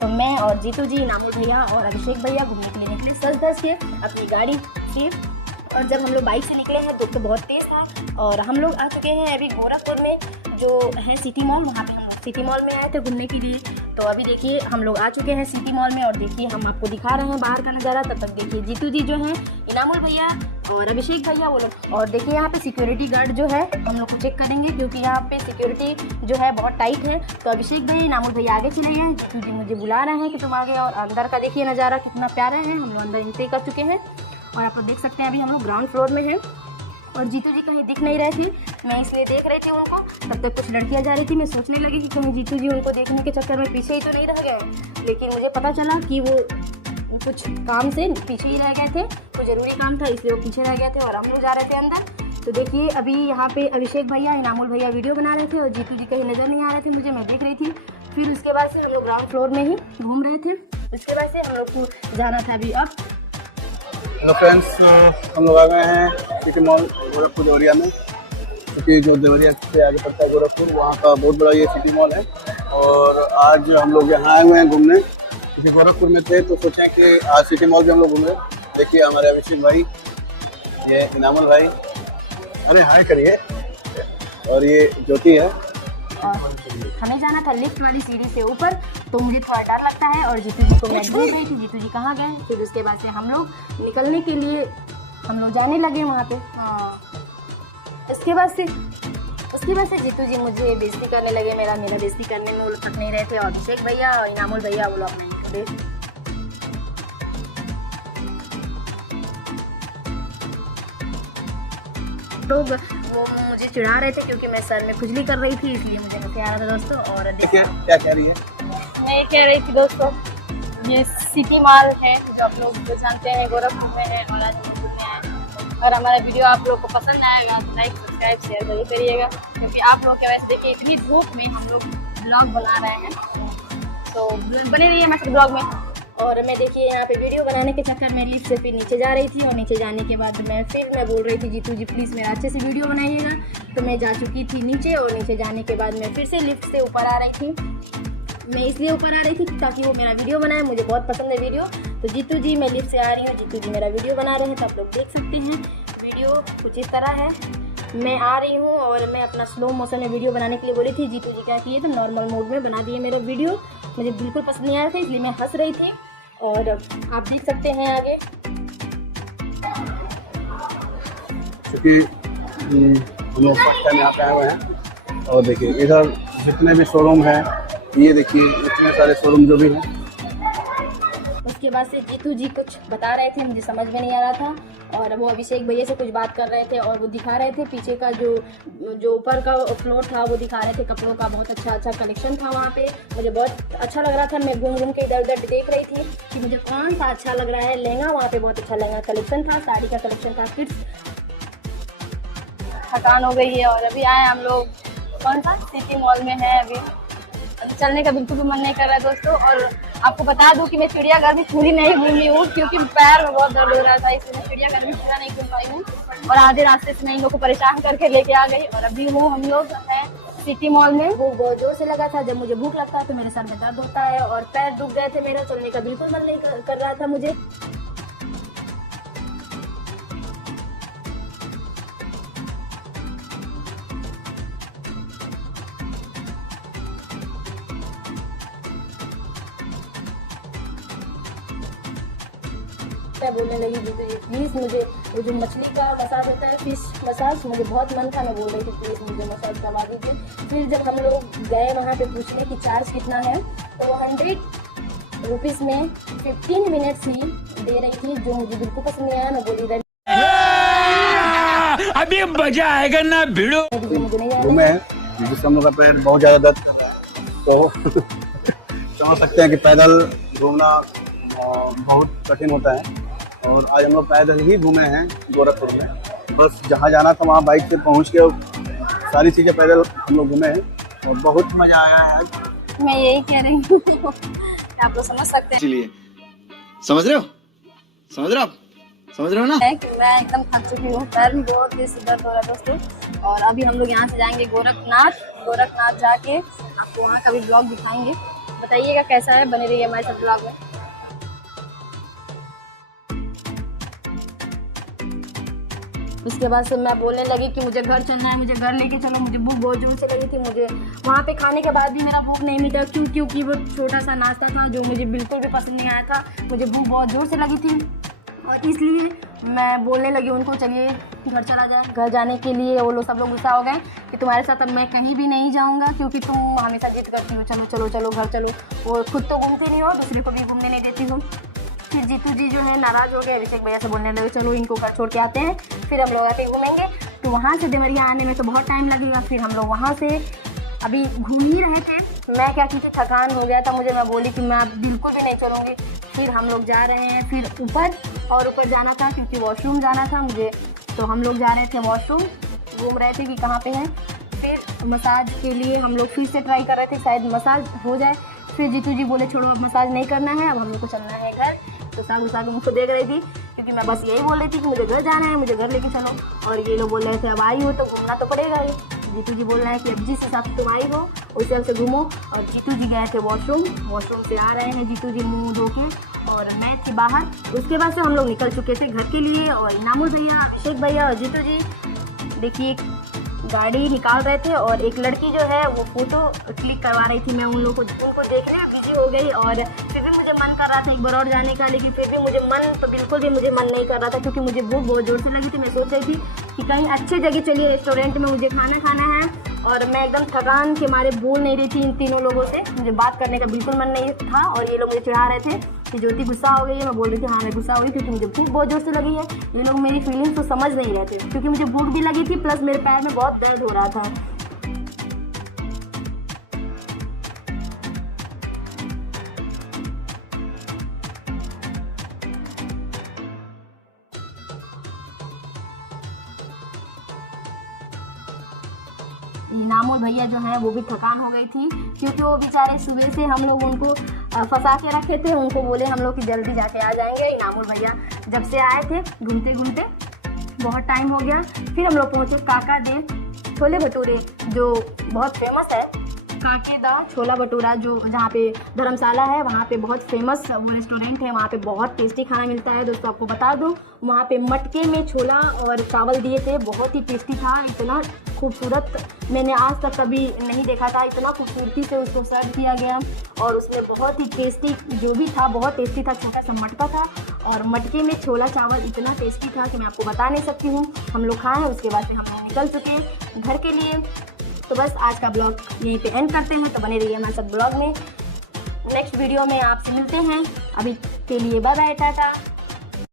तो मैं और जीतू जी, इनामुल भैया और अभिषेक भैया घूमने के लिए निकले सज-धज के अपनी गाड़ी से। और जब हम लोग बाइक से निकले हैं तो बहुत तेज़ था और हम लोग आ चुके हैं अभी गोरखपुर में जो है सिटी मॉल। वहाँ पे हम लोग सिटी मॉल में आए थे घूमने के लिए। तो अभी देखिए हम लोग आ चुके हैं सिटी मॉल में और देखिए हम आपको दिखा रहे हैं बाहर का नज़ारा। तब तक देखिए जीतू जी जो हैं, इनामुल भैया और अभिषेक भैया वो लोग। और देखिए यहाँ पे सिक्योरिटी गार्ड जो है हम लोग को चेक करेंगे क्योंकि यहाँ पे सिक्योरिटी जो है बहुत टाइट है। तो अभिषेक भैया, इनामुल भैया आगे चले गए जीतू जी मुझे बुला रहे हैं कि तुम आगे। और अंदर का देखिए नज़ारा कितना प्यारा है। हम लोग अंदर एंट्री कर चुके हैं और आप देख सकते हैं अभी हम लोग ग्राउंड फ्लोर में हैं। और जीतू जी कहीं दिख नहीं रहे थे, मैं इसलिए देख रही थी उनको। तब तक कुछ लड़कियां जा रही थी, मैं सोचने लगी कि कहीं जीतू जी उनको देखने के चक्कर में पीछे ही तो नहीं रह गए। लेकिन मुझे पता चला कि वो कुछ काम से पीछे ही रह गए थे, कुछ ज़रूरी काम था इसलिए वो पीछे रह गए थे और हम लोग जा रहे थे अंदर। तो देखिए अभी यहाँ पे अभिषेक भैया, इनामुल भैया वीडियो बना रहे थे और जीतू जी कहीं नज़र नहीं आ रहे थे मुझे, मैं देख रही थी। फिर उसके बाद से हम लोग ग्राउंड फ्लोर में ही घूम रहे थे। उसके बाद से हम लोग को जाना था अभी अब। हेलो फ्रेंड्स, हम लोग आ गए हैं सिटी मॉल गोरखपुर देवरिया में, क्योंकि जो देवरिया से आगे पड़ता है गोरखपुर, वहाँ का बहुत बड़ा ये सिटी मॉल है। और आज हम लोग यहाँ आए हुए हैं घूमने, क्योंकि गोरखपुर में थे तो सोचें कि आज सिटी मॉल भी हम लोग घूमे। देखिए हमारे अभिषेक भाई, ये इनामुल भाई, अरे हाय करिए, और ये ज्योति है। और हमें जाना था लिफ्ट वाली सीढ़ी से ऊपर, तो मुझे थोड़ा डर लगता है। और जीतू जी को मैं भूल गई थी जीतू जी कहाँ गए। फिर उसके बाद से हम लोग निकलने के लिए हम लोग जाने लगे वहाँ पे। हाँ, उसके बाद से जीतू जी मुझे बेइज्जती करने लगे। मेरा बेइज्जती करने में वो लोग थक नहीं रहे थे। और अभिषेक भैया और इनामुल भैया वो लोग अपने लोग वो मुझे चिढ़ा रहे थे क्योंकि मैं सर में खुजली कर रही थी, इसलिए मुझे नहीं आ रहा था दोस्तों। और देखिए क्या कह रही है। मैं ये कह रही थी दोस्तों, ये सिटी मॉल है जो आप लोग जानते हैं गोरखपुर में है और आज हम घूमने आए हैं। और हमारा वीडियो आप लोग को पसंद आएगा तो लाइक सब्सक्राइब शेयर जरूर करिएगा, क्योंकि आप लोग के वजह से देखिए इतनी धूप में हम लोग ब्लॉग बना रहे हैं, तो बने रहिए हमारे ब्लॉग में। और मैं देखिए यहाँ पे वीडियो बनाने के चक्कर में लिफ्ट से फिर नीचे जा रही थी और नीचे जाने के बाद मैं बोल रही थी जीतू जी प्लीज़ मेरा अच्छे से वीडियो बनाइएगा। तो मैं जा चुकी थी नीचे और नीचे जाने के बाद मैं फिर से लिफ्ट से ऊपर आ रही थी। मैं इसलिए ऊपर आ रही थी ताकि वो मेरा वीडियो बनाए, मुझे बहुत पसंद है वीडियो। तो जीतू जी, मैं लिफ्ट से आ रही हूँ, जीतू जी मेरा वीडियो बना रहे हैं, तो आप लोग देख सकते हैं वीडियो कुछ इस तरह है। मैं आ रही हूँ और मैं अपना स्लो मोशन में वीडियो बनाने के लिए बोली थी। जीतू जी क्या किए तो नॉर्मल मोड में बना दिए मेरा वीडियो, मुझे बिल्कुल पसंद नहीं आया था इसलिए मैं हंस रही थी। और आप देख सकते हैं आगे, क्योंकि हम लोग फर्स्ट टाइम यहाँ पे आए हुए हैं। और देखिए इधर जितने भी शोरूम हैं, ये देखिए इतने सारे शोरूम जो भी हैं। उसके बाद से जीतू जी कुछ बता रहे थे, मुझे समझ में नहीं आ रहा था। और वो अभिषेक भैया से कुछ बात कर रहे थे और वो दिखा रहे थे पीछे का जो ऊपर का फ्लोर था, वो दिखा रहे थे कपड़ों का बहुत अच्छा कलेक्शन था वहाँ पे। मुझे बहुत अच्छा लग रहा था, मैं घूम घूम के इधर उधर देख रही थी कि मुझे कौन सा अच्छा लग रहा है। लहंगा वहाँ पे बहुत अच्छा लहंगा कलेक्शन था, साड़ी का कलेक्शन था। किड्स थकान हो गई है और अभी आए हम लोग कौन सा सिटी मॉल में है। अभी चलने का बिल्कुल भी मन नहीं कर रहा है दोस्तों। और आपको बता दूं कि मैं चिड़ियाघर भी पूरी नहीं घूमी हूँ, क्योंकि पैर में बहुत दर्द हो रहा था, इसलिए मैं चिड़ियाघर भी पूरा नहीं घूम पाई हूँ। और आधे रास्ते से मैं इन लोग को परेशान करके लेके आ गई। और अभी वो हम लोग हैं सिटी मॉल में। वो बहुत जोर से लगा था। जब मुझे भूख लगता है तो मेरे सर में दर्द होता है और पैर दुख गए थे, मेरा चलने का बिल्कुल मन नहीं कर रहा था मुझे। मैं बोलने लगी प्लीज़ मुझे वो जो मछली का मसाज होता है, फिश मसाज, मुझे बहुत मन था, मैं बोल रही थी प्लीज़ मुझे मसाज करवा दीजिए। फिर जब हम लोग गए वहाँ पे पूछने कि चार्ज कितना है, तो 100 रुपीज़ में 15 मिनट्स ही दे रही थी, जो मुझे बिल्कुल पसंद नहीं आया। मैं बोली रही अभी मजा आएगा ना भिड़ो। घूमे हैं जिससे हम लोग का पैर बहुत ज़्यादा दर्द, तो समझ सकते हैं कि पैदल घूमना बहुत कठिन होता है। और आज हम लोग पैदल ही घूमे हैं गोरखपुर में, बस जहाँ जाना था वहाँ बाइक से पहुँच के सारी चीज़ें पैदल हम लोग घूमे हैं और बहुत मज़ा आया है आज। मैं यही कह रही हूँ आप लोग समझ सकते हैं, इसीलिए समझ रहे हो ना। है कि मैं एकदम थक चुकी हूँ, पैर भी बहुत तेज से दर्द हो रहा है दोस्तों। और अभी हम लोग यहाँ से जाएंगे गोरखनाथ जाके आपको वहाँ का भी ब्लॉग दिखाएंगे। बताइएगा कैसा है, बने रहिए हमारे साथ ब्लॉग में। उसके बाद से मैं बोलने लगी कि मुझे घर चलना है, मुझे घर लेके चलो, मुझे भूख बहुत जोर से लगी थी। मुझे वहाँ पे खाने के बाद भी मेरा भूख नहीं मिटा, क्योंकि वो छोटा सा नाश्ता था जो मुझे बिल्कुल भी पसंद नहीं आया था। मुझे भूख बहुत जोर से लगी थी और इसलिए मैं बोलने लगी उनको चलिए घर चला जाए। घर जाने के लिए वो लोग सब लोग गुस्सा हो गए कि तुम्हारे साथ अब मैं कहीं भी नहीं जाऊँगा, क्योंकि तुम हमेशा जिद करती हो चलो चलो चलो घर चलो, और खुद तो घूमती नहीं हो, दूसरे को भी घूमने नहीं देती हो। फिर जीतू जी जो है नाराज़ हो गए, अभिषेक भैया से बोलने लगे चलो इनको घर छोड़ के आते हैं, फिर हम लोग आके घूमेंगे। तो वहाँ से देवरिया आने में तो बहुत टाइम लगेगा। फिर हम लोग वहाँ से अभी घूम ही रहे थे, मैं क्या की थी थकान हो गया था मुझे, मैं बोली कि मैं अब बिल्कुल भी नहीं चलूँगी। फिर हम लोग जा रहे हैं फिर ऊपर जाना था, क्योंकि वॉशरूम जाना था मुझे। तो हम लोग जा रहे थे वॉशरूम, घूम रहे थे कि कहाँ पे हैं। फिर मसाज के लिए हम लोग फिर से ट्राई कर रहे थे, शायद मसाज हो जाए। फिर जीतू जी बोले छोड़ो अब मसाज नहीं करना है, अब हम लोग को चलना है घर। तो सागू मुझको देख रही थी, क्योंकि मैं बस यही बोल रही थी कि मुझे घर जाना है, मुझे घर लेके चलो। और ये लोग बोल रहे थे अब आई हो तो घूमना तो पड़ेगा ही। जीतू जी बोल रहे हैं कि अब जिस हिसाब से तुम आई हो उस हिसाब से घूमो। और जीतू जी गए थे वॉशरूम से आ रहे हैं जीतू जी मुँह धो के, और मैं थी बाहर। उसके बाद से हम लोग निकल चुके थे घर के लिए। और इनामुल भैया, अभिषेक भैया और जीतू जी देखिए गाड़ी निकाल रहे थे, और एक लड़की जो है वो फ़ोटो क्लिक करवा रही थी। मैं उनको देखने में बिजी हो गई, और फिर भी मुझे मन कर रहा था एक बार और जाने का, लेकिन फिर भी मुझे बिल्कुल भी मुझे मन नहीं कर रहा था, क्योंकि मुझे भूख बहुत जोर से लगी थी। मैं सोच रही थी कि कहीं अच्छी जगह चलिए, रेस्टोरेंट में मुझे खाना है। और मैं एकदम थकान के मारे बोल नहीं रही थी इन तीनों लोगों से, मुझे बात करने का बिल्कुल मन नहीं था। और ये लोग मुझे चिढ़ा रहे थे कि ज्योति गुस्सा हो गई है। मैं बोल रही थी हाँ मैं गुस्सा हो गई, क्योंकि मुझे भूख बहुत जोर से लगी है। ये लोग मेरी फीलिंग्स तो समझ नहीं रहे थे, क्योंकि मुझे भूख भी लगी थी, प्लस मेरे पैर में बहुत दर्द हो रहा था। इनामुल भैया जो हैं वो भी थकान हो गई थी, क्योंकि वो बेचारे सुबह से हम लोग उनको फंसा के रखे थे। उनको बोले हम लोग कि जल्दी जाके आ जाएंगे। इनामुल भैया जब से आए थे घूमते घूमते बहुत टाइम हो गया। फिर हम लोग पहुँचे काका दे छोले भटूरे, जो बहुत फेमस है। काके दा छोला भटूरा जो जहाँ पे धर्मशाला है, वहाँ पे बहुत फेमस वो रेस्टोरेंट है। वहाँ पे बहुत टेस्टी खाना मिलता है। दोस्तों आपको बता दूँ, वहाँ पे मटके में छोला और चावल दिए थे, बहुत ही टेस्टी था। इतना खूबसूरत मैंने आज तक कभी नहीं देखा था, इतना खूबसूरती से उसको सर्व किया गया। और उसमें बहुत ही टेस्टी जो भी था बहुत टेस्टी था। छोटा सा मटका था और मटके में छोला चावल इतना टेस्टी था कि मैं आपको बता नहीं सकती हूँ। हम लोग खाएँ, उसके बाद से हम लोग निकल चुके घर के लिए। तो बस आज का ब्लॉग यहीं पे एंड करते हैं। तो बने रहिए हमारे साथ ब्लॉग में। नेक्स्ट वीडियो में आपसे मिलते हैं। अभी के लिए बाय बाय, टाटा।